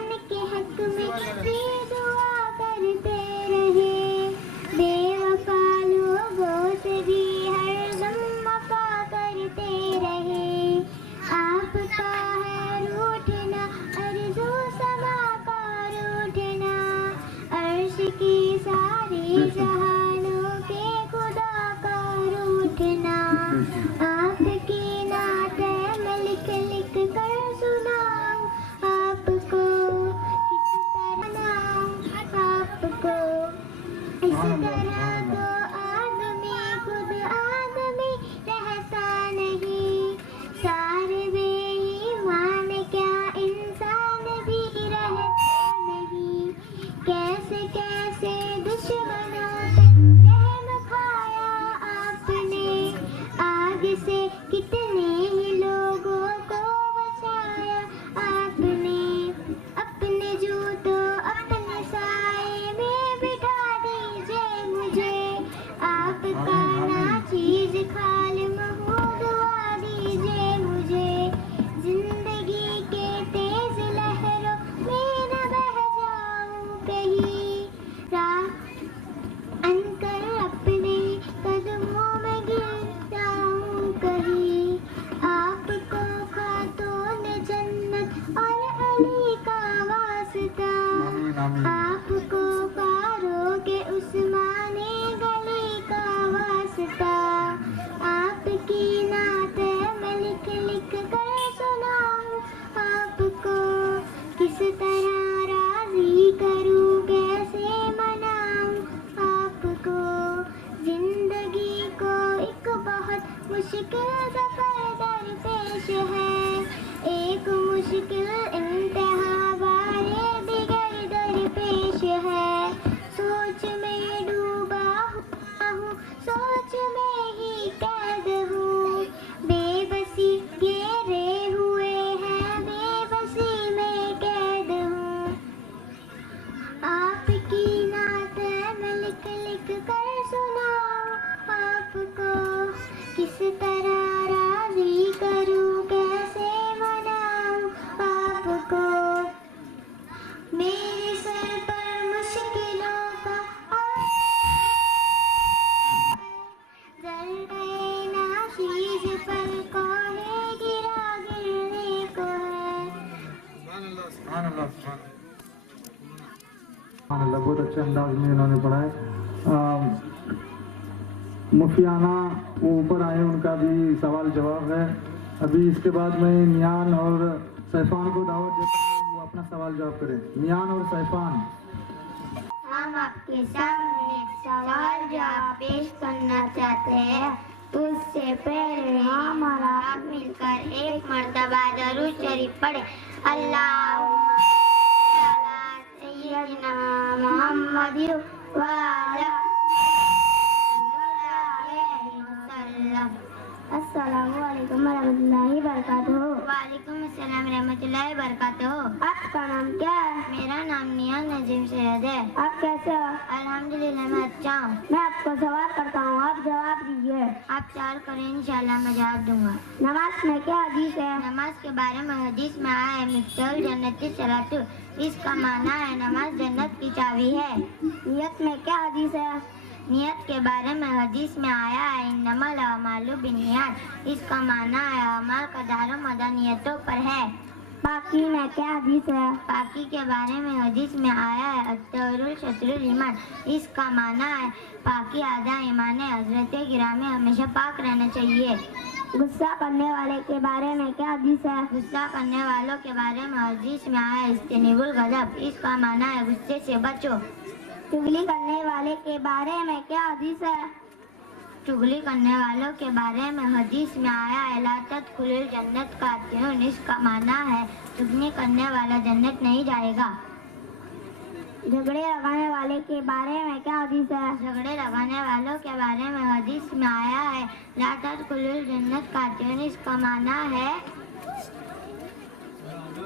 ایمان کے حق میں یہ دعا کرتے رہے، بے وفا لوگوں سے بھی ہر دم وفا کرتے رہے، آپ کا ہے روٹھنا ارض و سما کا روٹھنا، عرش کی ساری جہانوں کے خدا کا روٹھنا، آپ کی نعت میں لکھ لکھ کر سناؤں، آپ کو کس طرح مناؤں، آپ کو اس طرح تو آدمی خود آدمی رہتا نہیں، سارے بے ایمان کیا انسان بھی رہتا نہیں، کیسے کیسے دشمنوں پہ رحم کھایا آپ نے، آگ سے کتنے ہی لوگوں کو بچایا آپ نے، اپنے جوتوں اپنے سائے میں بٹھا دیجئے مجھے، آپ کا ناچیز خالم ہوں دعا دیجئے مجھے، زندگی کے تیز لہروں میں نہ بہہ جاؤں کہیں، راہ ان کر اپنے قدموں میں گر جاؤں کہیں، آپ کو خاتون جنت اور علی کا واسطہ، آپ کو فاروق عثمانی گلی کا واسطہ، آپ کی نعت میں لکھ لکھ کر سناؤں، آپ کو کس طرح راضی کروں کیسے مناؤں، آپ کو زندگی کو ایک بہت مشکل سفر درپیش ہے، ایک مشکل انتہا بارے دیگر درپیش ہے، سوچ میں ڈوبا ہوا ہوں سوچ میں ہی قید ہوں، بے بسی گھیرے ہوئے ہیں بے بسی میں قید ہوں، آپ کی نعت میں لکھ لکھ کر سناؤں، آپ کو کس طرح راضی کروں کیسے مناؤں، آپ کو میرے سر پر مشکلوں کا ذرے ناچیز پر کوہ گرا گرنے کو ہے۔ سبحان اللہ سبحان اللہ، بہت اچھے انداز میں انہوں نے پڑھا ہے۔ مفیانہ وہ اوپر آئے، ان کا بھی سوال جواب ہے۔ ابھی اس کے بعد میں میان اور سیفان کو دعوت دیتا ہوں، وہ اپنا سوال جواب کریں۔ میان اور سیفان، ہم آپ کے سامنے ایک سوال جواب پیش کرنا چاہتے ہیں، اس سے پہلے ہم اور آپ مل کر ایک مرتبہ درود شریف پڑھیں۔ اللہم صل علی سیدنا محمد وعلی آلہ وسلم۔ السلام علیکم ورحمۃ اللہ وبرکاتہ۔ وعلیکم السلام ورحمۃ اللہ وبرکاتہ۔ آپ کا نام کیا ہے؟ میرا نام نیاز نظیم سید ہے۔ آپ کیسے ہو؟ الحمدللہ میں اچھا ہوں۔ میں آپ کو سوال کرتا ہوں، آپ جواب دیجیے۔ آپ سوال کریں انشاءاللہ میں جواب دوں گا۔ نماز میں کیا حدیث ہے؟ نماز کے بارے میں حدیث میں آیا ہے مفتاح الجنت الصلاۃ، اس کا معنی ہے نماز جنت کی چابی ہے۔ نیت میں کیا حدیث ہے؟ نیت کے بارے میں حدیث میں آیا ہے انما الاعمال بالنیات، اس کا معنی ہے اعمال کا دار و مدار نیتوں پر ہے۔ پاکی میں کیا حدیث ہے؟ پاکی کے بارے میں حدیث میں آیا ہے الطہور شطر الایمان، اس کا معنی ہے پاکی آدھا ایمان ہے، حضرت گرامی ہمیشہ پاک رہنا چاہیے۔ غصہ کرنے والے کے بارے میں کیا حدیث ہے؟ غصہ کرنے والوں کے بارے میں حدیث میں آیا ہے اجتنبوا الغضب، اس کا معنی ہے غصے سے بچو۔ چغلی کرنے والے کے بارے میں کیا حدیث ہے؟ چغلی کرنے والوں کے بارے میں حدیث میں آیا ہے لا تدخلوا الجنت قاطعون، اس کا معنی ہے چغلی کرنے والا جنت نہیں جائے گا۔ جھگڑے لگانے والے کے بارے میں کیا حدیث ہے؟ جھگڑے لگانے والوں کے بارے میں حدیث میں آیا ہے لا تدخلوا الجنت قاطعون، اس کا معنی ہے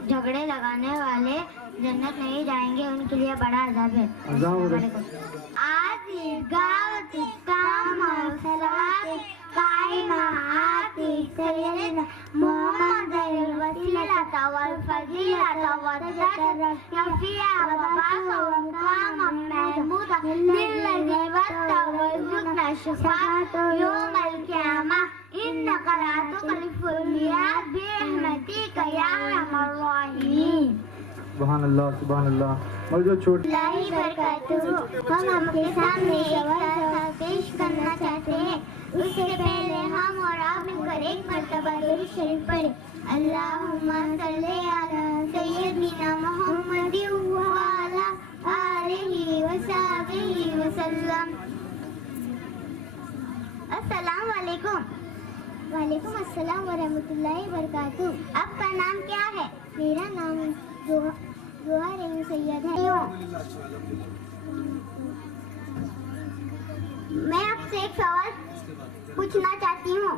جھگڑے لگانے والے جنت نہیں جائیں گے، ان کے لیے بڑا عذاب ہے۔ السلام علیکم۔ آج گاؤں تام اور قائمات سيدنا محمد الوسيلة والفضيلة والدرجة الرفيعة وبعثه مقاما محمودا للذي وعدته وارزقنا الشفاعة يوم القيامة إنك لا تخلف الميعاد برحمتك يا أرحم الراحمين. سبحان اللہ. اور جو چھوٹی اللہ برکاتہ. ہم آپ کے سامنے ایک سوال پیش کرنا چاہتے ہیں. اس سے پہلے ہم اور آپ مل کر ایک مرتبہ درود شریف پڑھیں. اللہم صلی علی سیدنا محمد وعلی آلہ وصحبہ وسلم. السلام علیکم. وعلیکم السلام ورحمۃ اللہ وبرکاتہ. آپ کا نام کیا ہے؟ میرا نام جوہر سید ہے. میں آپ سے ایک سوال پوچھنا چاہتی ہوں.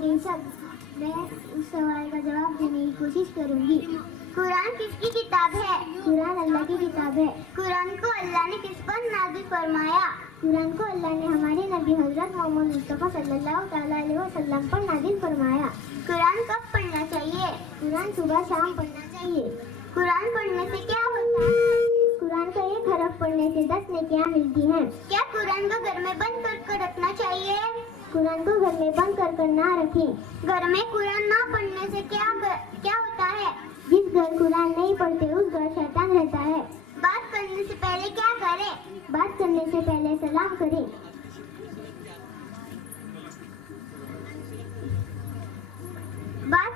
میں اس سوال کا جواب دینے کی کوشش کروں گی. قرآن کس کی کتاب ہے؟ قرآن اللہ کی کتاب ہے. قرآن کو اللہ نے کس پر نازل فرمایا؟ قرآن کو اللہ نے ہمارے نبی حضرت محمد مصطفیٰ صلی اللہ تعالیٰ علیہ وسلم پر نازل فرمایا. قرآن کب پڑھنا چاہیے؟ قرآن صبح شام پڑھنا چاہیے. قرآن پڑھنے سے کیا ہوتا ہے؟ قرآن کا ایک حرف پڑھنے سے 10 نیکیاں ملتی ہیں. کیا قرآن کو گھر میں بند کر رکھنا چاہیے؟ قرآن کو گھر میں بند کر نہ رکھیں. گھر میں قرآن نہ پڑھنے سے کیا ہوتا ہے؟ جس گھر قرآن نہیں پڑھتے اس گھر شیطان رہتا ہے. بات کرنے سے پہلے کیا کریں؟ بات کرنے سے پہلے سلام کریں. بات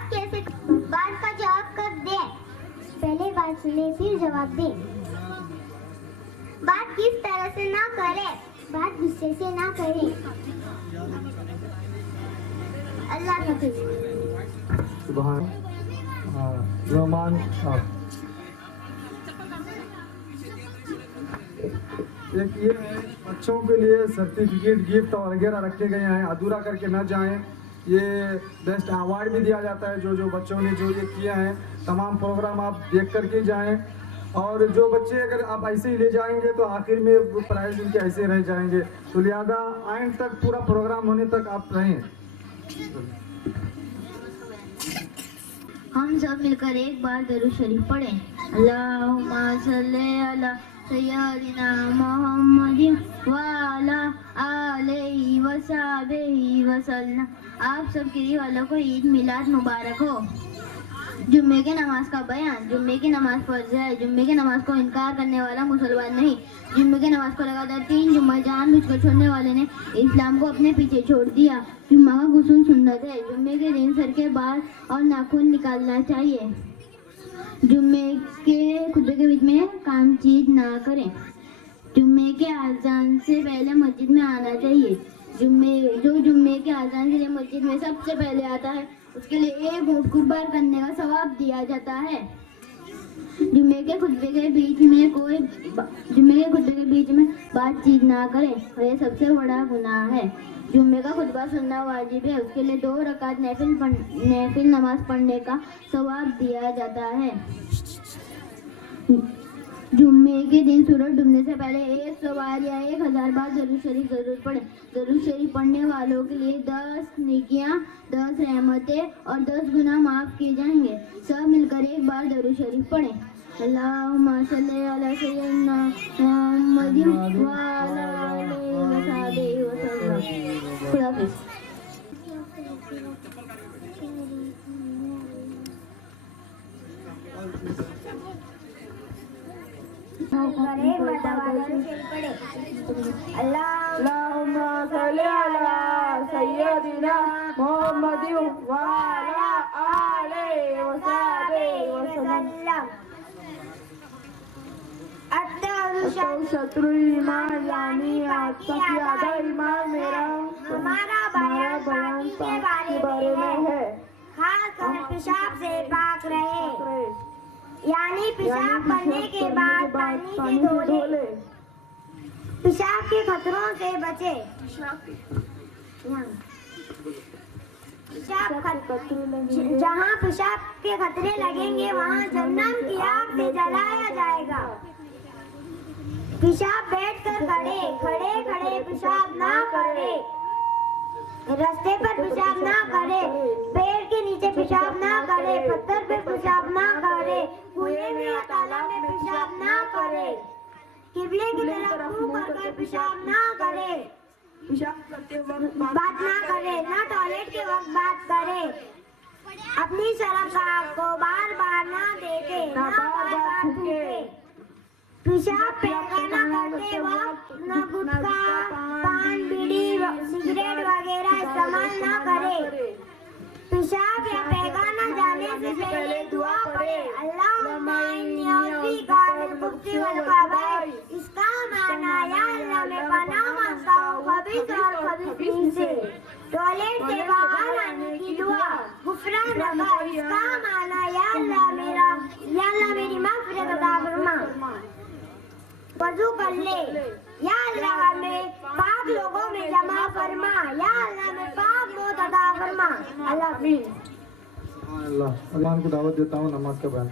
کا جواب کب دیں؟ پہلے بات سنیں پھر جواب دیں. بات کس طرح سے نہ کریں؟ بات غصے سے نہ کریں. اللہ حافظ. سبحان رحمان. ایک یہ ہے بچوں کے لیے سرٹیفکیٹ گفٹ وغیرہ رکھے گئے ہیں. ادھورا کر کے نہ جائیں. یہ بیسٹ ایوارڈ بھی دیا جاتا ہے جو بچوں نے جو یہ کیا ہے. تمام پروگرام آپ دیکھ کر کے جائیں. اور جو بچے اگر آپ ایسے ہی لے جائیں گے تو آخر میں پرائز ان کے ایسے رہ جائیں گے. تو لہٰذا آئند تک پورا پروگرام ہونے تک آپ رہیں. ہم سب مل کر ایک بار درود شریف پڑھیں. اللہم صلی علی سیدنا محمد وعلی آلہ وصحبہ وسلم. آپ سب کے لیے والوں کو عید میلاد مبارک ہو. جمعے کی نماز کا بیان. جمعے کی نماز فرض ہے. جمعے کی نماز کو انکار کرنے والا مسلمان نہیں. جمعے کی نماز کو لگاتار 3 جمعہ جان بوجھ کر چھوڑنے والے نے اسلام کو اپنے پیچھے چھوڑ دیا. جمعہ کا غسل سنت ہے. جمعے کے دن سر کے بال اور ناخن نکالنا چاہیے. جمعے کے خطبے کے بیچ میں کام چیز نہ کریں. جمعے کے اذان سے پہلے مسجد میں آنا چاہیے. جمعے کے اذان کے لیے مسجد میں سب سے پہلے آتا ہے اس کے لیے ایک اونٹ قربان کرنے کا ثواب دیا جاتا ہے. جمعے کے خطبے کے بیچ میں بات چیت نہ کرے اور یہ سب سے بڑا گناہ ہے. جمعے کا خطبہ سننا واجب ہے. اس کے لیے 2 رکعت نفل نماز پڑھنے کا ثواب دیا جاتا ہے. جمعے کے دن سورج ڈوبنے سے پہلے 100 بار یا 1000 بار درود شریف ضرور پڑھیں. درود شریف پڑھنے والوں کے لیے 10 نیکیاں، 10 رحمتیں اور 10 گناہ معاف کیے جائیں گے. سب مل کر ایک بار درود شریف پڑھیں. اللہم صلی علی سیدنا محمد وعلی آلہ وصحبہ وسلم. خدا حافظ. اللہم صلی علی سیدنا محمد وعلی آلہ وصحبہ وسلم. شطر ایمان یعنی آدھا ایمان میرا ہمارا بیان کے بارے میں ہے. خاص کر پیشاب سے پاک رہے یعنی پیشاب کرنے کے بعد پانی سے دھو لے. پیشاب کے خطروں سے بچے. جہاں پیشاب کے خطرے لگیں گے وہاں جہنم کی آگ سے جلایا جائے گا. پیشاب بیٹھ کر کرے، کھڑے کھڑے پیشاب نہ کرے. रस्ते पर पेशाब ना करे, पेड़ के नीचे पेशाब ना करे, पत्थर पे पेशाब ना करे, कुएं में या तालाब में पेशाब ना करे, किबले की तरफ मुंह करके पेशाब ना करे, पेशाब करते वक्त बात ना करे, ना टॉयलेट के वक्त बात करे, अपनी सरकार को बार बार ना देखे, ना बार बार थूके, पेशाब पैखाना करते वक्त न गुटखा, पान, बीड़ी, सिगरेट वगैरह इस्तेमाल ना करे, पेशाब या पैखाना जाने से पहले दुआ पढ़े, अल्लाहुम्मा इन्नी औज़ुबिका मिनल खुब्थि वल खबाइस। इसका माना या अल्लाह मैं पनाह मांगता हूँ खबीस और खबीसीन से। टॉयलेट से बाहर आने की दुआ, गुफरान रखा। इसका माना या अल्लाह मेरी माफ़िरत अता फरमा। वज़ू कर ले, या अल्लाह हमें पाक लोगों में जमा फरमा, या अल्लाह हमें पाक मौत अता फरमा। अल्लाह हाफ़िज़। अल्लाह अल्लाह को दावत देता हूँ नमाज के बाद।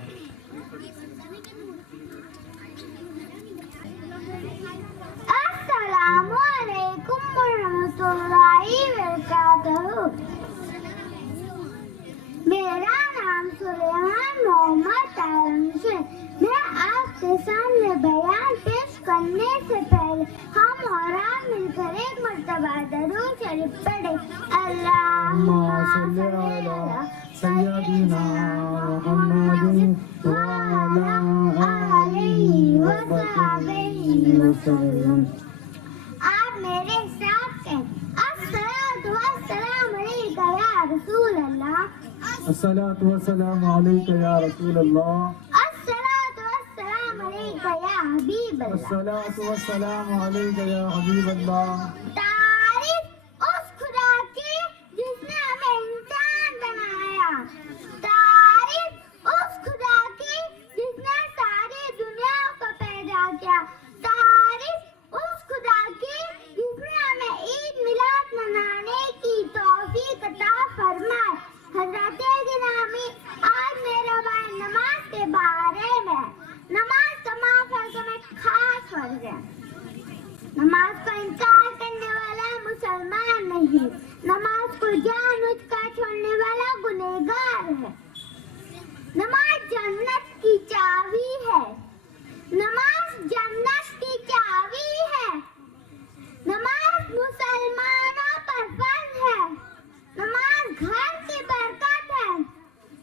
अस्सलामु अलैकुम वरहमतुल्लाहि वबरकातुहू। मेरा नाम सुलेमान मोहम्मद तारंश है। मैं आपके सामने बयान पेश करने से पहले हम और आप मिलकर एक मर्तबा दरूद शरीफ पढ़े। अल्लाहुम्मा सल्ली अला सय्यदिना मुहम्मदिन व अला आलिहि व सहाबिहि वसल्लम। आप मेरे साथ कहें, अस्सलातु वस्सलामु अलैका या रसूल अल्लाह। अस्सलातु वस्सलामु अलैका या रसूल अल्लाह। अस्सलातु वस्सलामु अलैका या हबीब अल्लाह। अस्सलातु वस्सलामु अलैका या हबीब अल्लाह। तारीफ उस खुदा की जिसने हमें इंसान बनाया। तारीफ उस खुदा की जिसने सारी दुनिया को पैदा किया। तारीफ उस खुदा की जिसने हमें ईद मिलाद मनाने की तौफीक अता फरमाए। हज़रत गिरामी, आज मेरा बयान नमाज के बारे में। नमाज तमाम फर्ज़ों में खास फर्ज है। नमाज को इनकार करने वाला मुसलमान नहीं, नमाज को जानबूझकर छोड़ने वाला गुनहगार है। नमाज जन्नत की चाबी है। नमाज जन्नत की चाबी है। नमाज मुसलमानों पर फर्ज है। नमाज घर की बरकत है।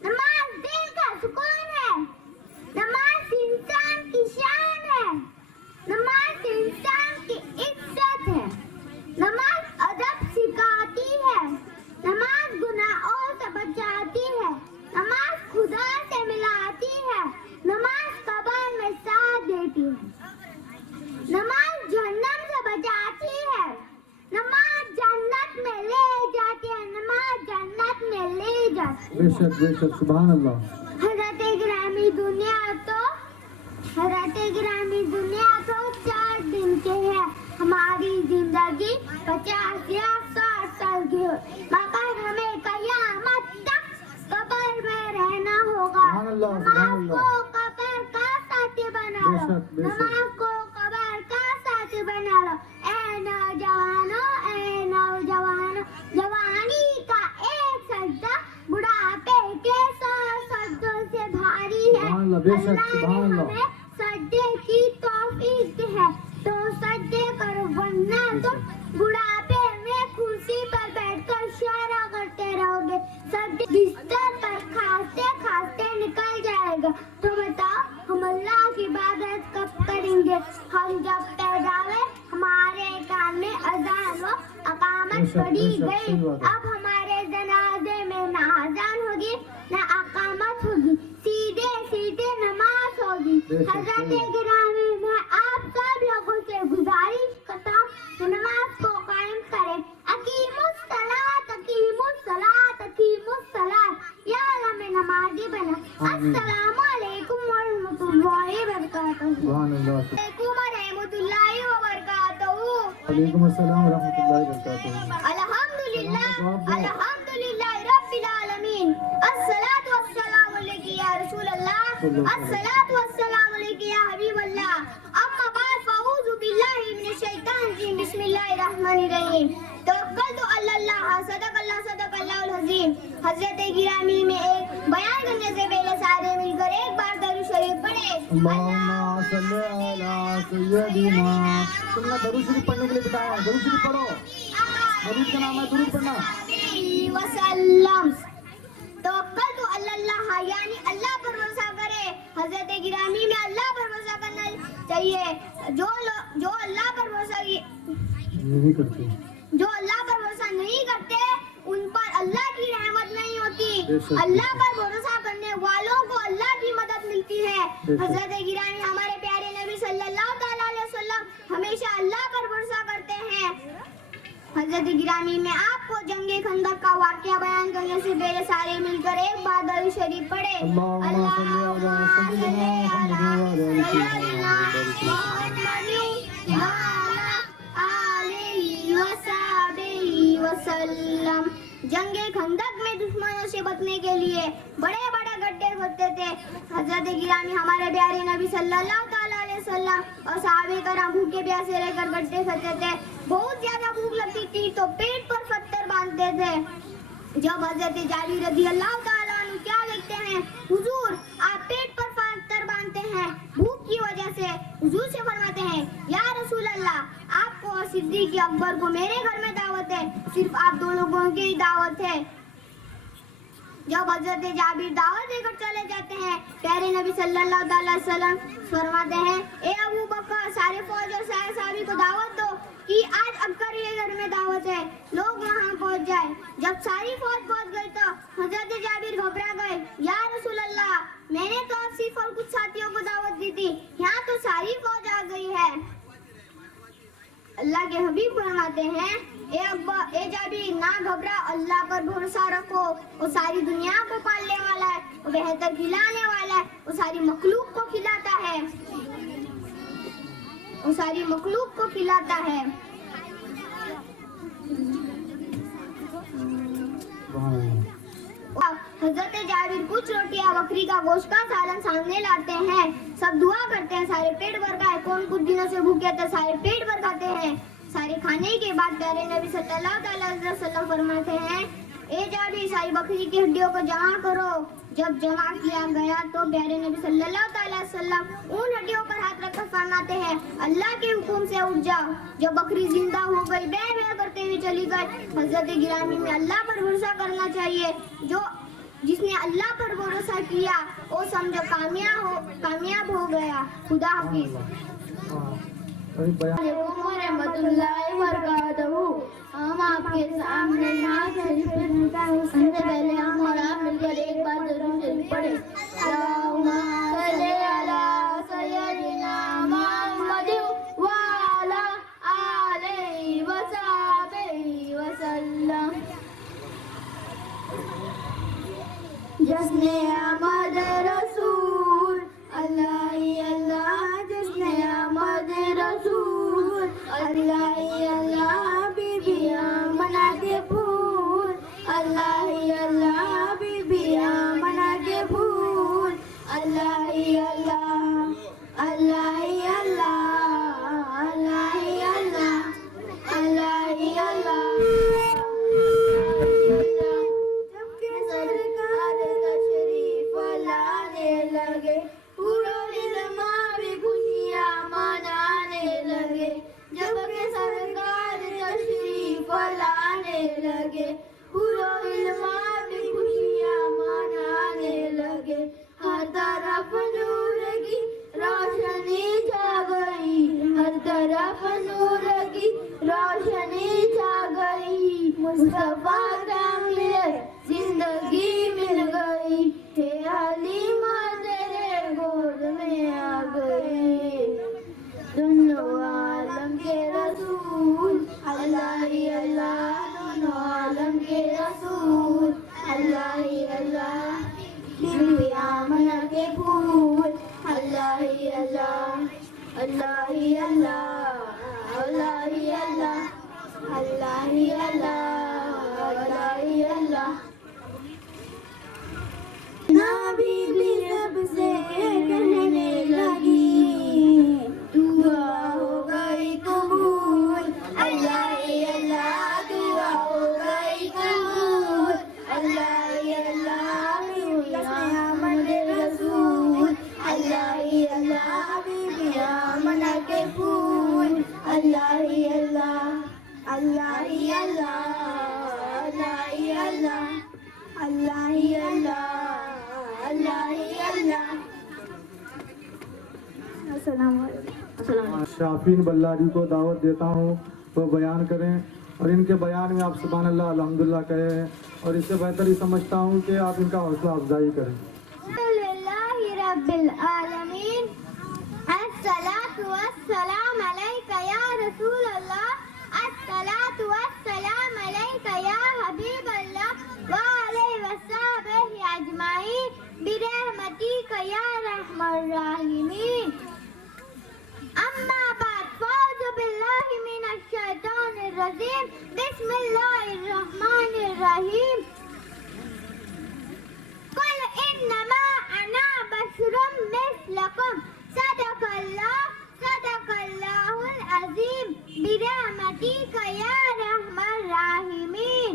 नमाज दिल का सुकून है। नमाज इंसान की शान है। नमाज इंसान की इज्जत है। नमाज अदब सिखाती है। नमाज गुनाहों से बचाती है। नमाज खुदा से मिलाती है। नमाज कब्र में साथ देती है। नमाज जहन्नम से बचाती है। नमाज जन्नत में ले जाती है। नमाज जन्नत में ले जाती है। बेशक सुभान अल्लाह। हज़रत गिरामी दुनिया तो 4 दिन के है। हमारी जिंदगी 50 या 60 साल की हो, मगर हमें क़यामत तक कब्र में रहना होगा। सुभान अल्लाह, नमाज को कब्र का साथी बना लो। बेशक। नमाज को कब्र का साथी बना लो। ऐ नौजवानों, जवानी का एक सजदा बुढ़ापे के 100 सजदों से भारी है। सुभान अल्लाह, बेशक, अल्लाह ने सुभान अल्लाह। हमें सजदे की तौफीक है, तो सजदे करो, वरना तुम बुढ़ापे में कुर्सी पर बैठकर इशारा करते रहोगे। सजदे बिस्तर पर खांसते खांसते निकल जाएगा। तो बताओ हम अल्लाह की इबादत कब करेंगे? हम जब पैदा हुए हमारे कान में अजान व अकामत पड़ी गई। अब हमारे जनाजे में ना अजान होगी ना अकामत होगी, सीधे सीधे नमाज होगी। हज़रत गिरामी, मैं आप सब लोगों से गुजारिश करता हूँ कि नमाज को कायम करें। अकीमुस्सलात, अकीमुस्सलात, अकीमुस्सलात। या अल्लाह में नमाजी बना। अस्सलामु अलैकुम वरहमतुल्लाहि वबरकातुहू। सुभान अल्लाह। अलैकुम वरहमतुल्लाहि वबरकातुहू। वालेकुम अस्सलाम वरहमतुल्लाहि वबरकातुहू। अल्हम्दुलिल्लाह रब्बिल आलमीन। अस्सलातु वस्सलामु अलैका या रसूल अल्लाह। अस्सलातु वस्सलामु अलैका या हबीब अल्लाह। अम्मा बाद फअऊज़ु बिल्लाहि मिनश शैतानिर रजीम। बिस्मिल्लाहिर रहमानिर रहीम। तवक्कलतु अल्लाह सदक़ल्लाहुल अज़ीम। हज़रत गिरामी में एक बयान करने से पहले सारे मिलकर एक बार दरूद शरीफ पढ़े। अल्लाहुम्मा सल्ली अला सय्यदिना। तुमने दरूद शरीफ पढ़ने के लिए बताया है, दरूद शरीफ पढ़ो। दरूद का नाम है दरूद पढ़ना। वसल्लम तवक्कल तो अल्लाह, यानी अल्लाह पर भरोसा करे। हज़रत गिरामी में अल्लाह पर भरोसा करना चाहिए। जो अल्लाह पर भरोसा नहीं करते, जो अल्लाह पर भरोसा नहीं करते उन पर अल्लाह की रहमत नहीं होती। अल्लाह पर भरोसा करने वालों को अल्लाह की मदद मिलती है। हज़रत गिरामी हमारे प्यारे नबी सल्लल्लाहु अलैहि वसल्लम हमेशा अल्लाह पर भरोसा करते हैं। हज़रत गिरामी में आपको जंगे खंदक का वाक़या बयान करने से पहले सारे मिलकर एक बार दरूद शरीफ पढ़े। अल्लाहुम्मा सल्ली अला सय्यदिना वसल्लम। जंगे खंदक में दुश्मनों से बचने के लिए बड़े बड़े गड्ढे खोदते थे। हज़रत गिरामी हमारे प्यारे नबी सल्लल्लाहु अलैहि वसल्लम और सहाबे कराम भूखे प्यासे रहकर गड्ढे खोदते थे। बहुत ज्यादा भूख लगती थी तो पेट पर पत्थर बांधते थे। जब हज़रत जाबिर रज़ियल्लाहु ताला अन्हु क्या लिखते हैं, हुजूर आप पेट पर पत्थर बांधते हैं भूख की वजह से। हुजूर से फरमाते हैं, या रसूल अल्लाह, आपको और सिद्दीक़ अकबर को मेरे घर में दावत है, सिर्फ आप दो लोगों की ही दावत है। जब हज़रत जाबिर दावत देकर चले जाते हैं, प्यारे नबी सल्लल्लाहु अलैहि वसल्लम फरमाते हैं, ए अबू बकर सारे फौज और सारे सहाबी को दावत दो कि आज अकबर के घर में दावत है, लोग वहाँ पहुँच जाए। जब सारी फौज पहुँच गई तो हज़रत जाबिर घबरा गए, या रसूल अल्लाह, मैंने तो आप सिर्फ और कुछ साथियों को दावत दी थी, यहाँ तो सारी फौज आ गई है। अल्लाह के हबीब फरमाते हैं, ए जाबिर ना घबरा, अल्लाह पर भरोसा रखो, वो सारी दुनिया को पालने वाला है, वो बेहतर खिलाने वाला है, वो सारी मखलूक को खिलाता है, वो सारी मखलूक को खिलाता है। हज़रत जाबिर कुछ रोटियां बकरी का गोश्त का सालन सामने लाते हैं। सब दुआ करते हैं, सारे पेट भर खाए। कौन कुछ दिनों से भूखे थे, सारे पेट भर खाते हैं। सारे खाने के बाद प्यारे नबी सल्लल्लाहु अलैहि वसल्लम फरमाते हैं, ए जाबिर सारी बकरी की हड्डियों को जमा करो। जब जमा किया गया तो प्यारे नबी सल्लल्लाहु अलैहि वसल्लम उन हड्डियों पर हाथ रखकर फरमाते हैं, अल्लाह के हुक्म से उठ जाओ। जब बकरी जिंदा हो गई, बे करते हुए चली गई। हज़रत गिरामी में अल्लाह पर भरोसा करना चाहिए। जिसने अल्लाह पर भरोसा किया वो समझो कामयाब हो गया। खुदा हाफिज। हम आपके सामने नात शरीफ पढ़ते हैं। उससे पहले हम और आप मिलकर एक बार दरूद शरीफ पढ़ें। अल्लाहुम्मा सल्ली अला सय्यदिना मुहम्मद व अला आलिहि व सहबिहि वसल्लम। जश्ने आमद रसूल अल्लाह अल्लाह, जश्ने आमद रसूल अल्लाह अल्लाह, बीबियां मना के फूल अल्लाह अल्लाह, बीबियां मना के फूल अल्लाह अल्लाह, अल्लाह अल्लाह, अल्लाह अल्लाह, अल्लाह अल्लाह। लगे पूरा इल्मा भी खुशियाँ मनाने लगे। जब के सरकार तशरीफ लाने लगे, पूरा इल्मा भी खुशियाँ मनाने लगे। हर तरफ नूर की रोशनी छा गई, हर तरफ नूर की रोशनी छा गई। मुस्तफा का मिले जिंदगी मिल गई, हे हलीमा तेरे गोद में आ गई। दोनों आलम के रसूल अल्लाह अल्लाह, दोनों आलम के रसूल अल्लाह अल्लाह, बीबियां मना के फूल अल्लाह अल्लाह, अल्लाह अल्लाह, अल्लाह अल्लाह, अल्लाह अल्लाह, अल्लाह अल्लाह। नबी भी रब से कहने लगी, दुआ हो गई कबूल अल्लाह अल्लाह, दुआ हो गई मना के फूल अल्लाह ही अल्लाह अल्लाह ही अल्लाह अल्लाह ही अल्लाह अल्लाह ही अल्लाह अल्लाह ही अल्लाह। अस्सलाम वालेकुम। शाफीन बल्लारी को दावत देता हूँ वो बयान करें और इनके बयान में आप सुभान अल्लाह अल्हम्दुलिल्लाह कहें और इससे बेहतर ही समझता हूँ कि आप इनका हौसला अफजाई करें। अल्हम्दुलिल्लाहि रब्बिल आलमीन अस्सलातु वस्सलाम अलैका या रसूल अल्लाह अस्सलातु वस्सलाम अलैका या हबीब अल्लाह व अलैहि वसहबिहि अजमाइन बिरहमतिका या रहमर राहिमीन। अम्मा बाद फ़ौज़ु बिल्लाहि मिनश शैतानिर रजीम बिस्मिल्लाहिर रहमानिर रहीम। कुल इन्नमा अना बशरुम मिस्लकुम सदक़ल्लाहुल अज़ीम बिरहमतिका या रहमर राहिमीन।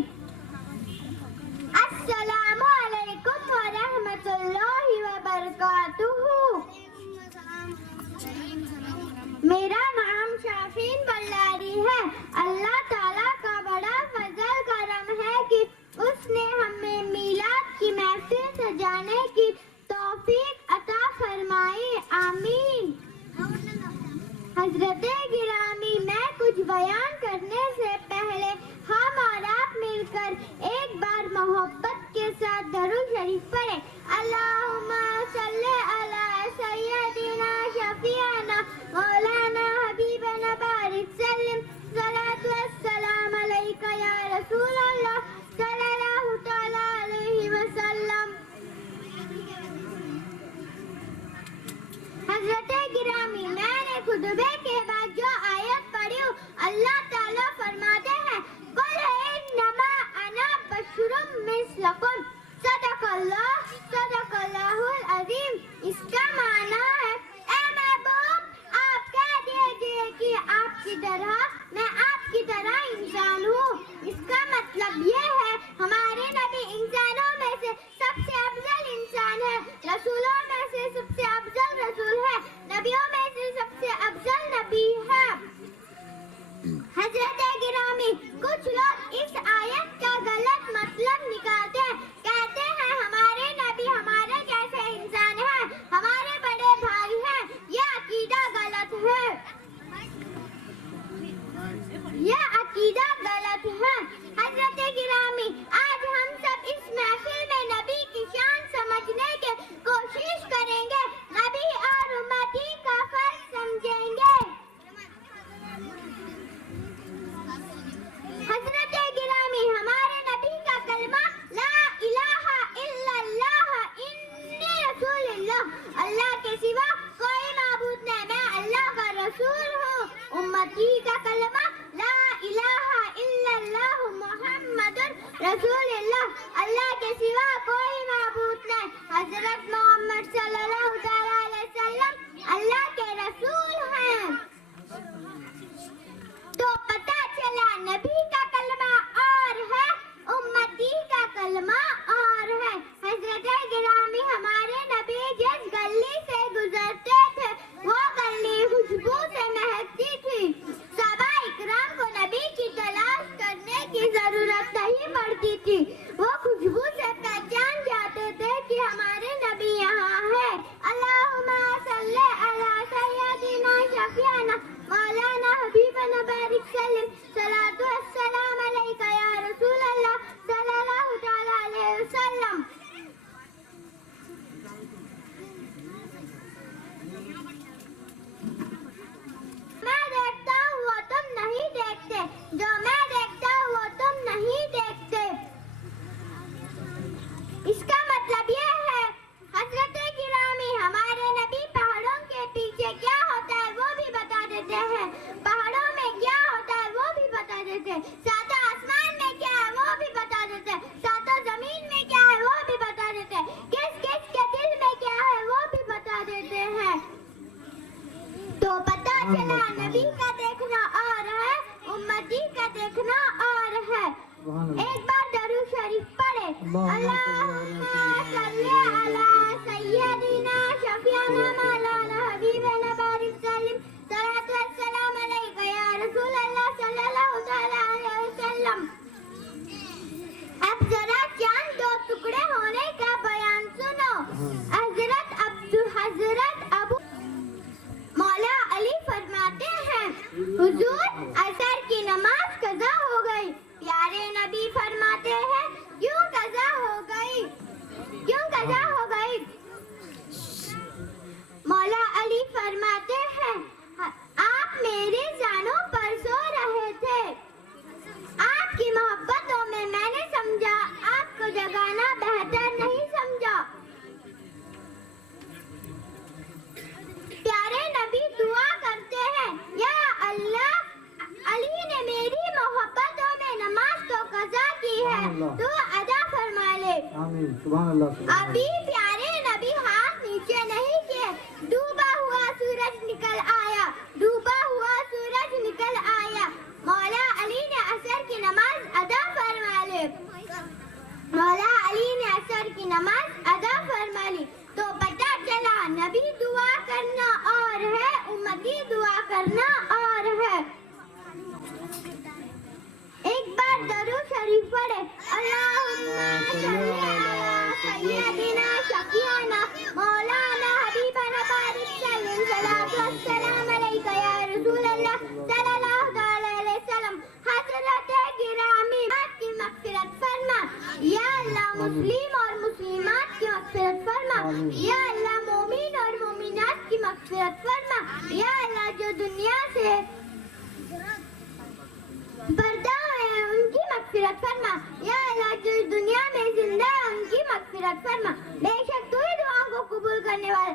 अस्सलामु अलैकुम व रहमतुल्लाहि व बरकातुहू। मेरा नाम शाफीन बल्लारी है। अल्लाह ताला का बड़ा फजल करम है कि उसने हमें मीलाद की महफिल सजाने की तौफीक अता फरमाई। आमीन। हजरत गिरामी, मैं कुछ बयान करने से पहले हम और आप मिलकर एक बार मोहब्बत के साथ दरूद शरीफ पढ़े। अल्लाहुम्मा सल्ली अला सय्यदिना शफीअना मौलाना हबीबना बारिक सल्लिम सलातु वस्सलाम अलैका या रसूल अल्लाह सल्लल्लाहु तआला अलैहि वसल्लम। हजरत गिरामी, मैंने खुतबे के बाद जो आयत पढ़ी अल्लाह ताला फरमाते हैं कुल इन्नमा अना बशरुम मिस्लकुम सदक़ल्लाहुल अज़ीम। इसका माना है ए महबूब, आप कह दीजिए कि आपकी तरह मैं आपकी तरह इंसान हूँ। इसका मतलब ये है हमारे नबी इंसानों में से सबसे अफजल इंसान है, रसूलों में से सबसे अफजल रसूल है, नबियों में से सबसे अफजल नबी है। हजरत गिरामी, कुछ लोग इस आयत का गलत मतलब निकालते हैं, कहते हैं हमारे नबी हमारे जैसे इंसान हैं, हमारे बड़े भाई हैं। यह अकीदा गलत है, यह अकीदा गलत है। हजरत गिरामी, आज हम सब इस महफिल में नबी की शान समझने की कोशिश करेंगे, नबी और उम्मती का फर्क समझेंगे। हजरत गिरामी, हमारे नबी का कलमा ला इलाहा इल्लल्लाह इन्नी रसूलुल्लाह, अल्लाह के सिवा कोई माबूद नहीं, मैं अल्लाह का रसूल हूँ। उम्मती का कलमा ला इलाहा इल्लल्लाह मुहम्मदुर रसूलुल्लाह, अल्लाह के सिवा कोई माबूद नहीं। हजरत मोहम्मद सल्लल्लाहु तआला अलैहि वसल्लम अल्लाह के रसूल हैं। तो पता चला नबी का कलमा और है, उम्मती का कलमा और है। हजरत गिरामी, हमारे नबी जिस गली से गुजरते थे वो गली खुशबू से महकती थी। सहाबा इकराम को नबी की तलाश करने की जरूरत नहीं पड़ती थी, वो खुशबू से पहचान जाते थे कि हमारे नबी यहाँ है। अल्लाहुम्मा सल्ली अला सय्यदिना शफीअना मौलाना हबीबना बारिक सल्लिम सलातु वस्सलाम अलैका या रसूल अल्लाह सल्लल्लाहु तआला अलैहि वसल्लम। मैं देखता हूँ वो तुम नहीं देखते, जो मैं देखता हूँ वो तुम नहीं देखते। इसका मतलब ये है हजरत गिरामी, हमारे नबी पहाड़ों के पीछे क्या होता है वो भी बता देते हैं, पहाड़ों में क्या होता है वो भी बता देते हैं, सातों आसमान में क्या है वो भी बता देते हैं, सातों जमीन में क्या है वो भी बता देते हैं, किस किस के दिल में क्या है वो भी बता देते हैं। तो पता चला नबी का देखना और है, उम्मती का देखना और है। एक बार दरूद शरीफ पढ़े। अल्लाहुम्मा सल्ली अला सय्यदिना शफीअना मौलाना हबीबना बारिक हुजूर असर की नमाज कज़ा हो गई। प्यारे नबी फरमाते हैं क्यों कज़ा हो गई, क्यों कज़ा हो गई? मौला अली फरमाते हैं आप मेरी जानों पर सो रहे थे, आपकी मोहब्बतों में मैंने समझा आपको जगाना बेहतर नहीं समझा। प्यारे नबी दुआ करते हैं या अल्लाह अली ने मेरी मोहब्बतों में नमाज तो कज़ा की है, तो अदा फरमा ले। आमीन, सुभान अल्लाह, सुभान अल्लाह। अभी प्यारे नबी हाथ नीचे नहीं किए, डूबा हुआ सूरज निकल आया, डूबा हुआ सूरज निकल आया। मौला अली ने असर की नमाज अदा फरमा ली, मौला अली ने असर की नमाज अदा फरमा ली। तो पता चला नबी दुआ करना और है, उम्मती दुआ करना और है। एक बार दरूद शरीफ पढ़े, अल्लाहुम्मा सल्ली अला सय्यदिना शफीअना मौलाना हबीबना बारिक सल्लल्लाहु सलातो वस्सलाम अलैका या रसूल अल्लाह सल्लल्लाहु अलैहि वसल्लम। हज़रत गिरामी की मग़फ़िरत फरमा, या अल्लाह मुस्लिम और मुस्लिमात की मग़फ़िरत फरमा, या अल्लाह मोमिन और मोमिनात की मग़फ़िरत फरमा, या अल्लाह जो दुनिया से पर्दा है उनकी मग़फ़िरत फरमा, या अल्लाह जो दुनिया में जिंदा है उनकी मग़फ़िरत फरमा। बेशक तू ही दुआओं को कबूल करने वाला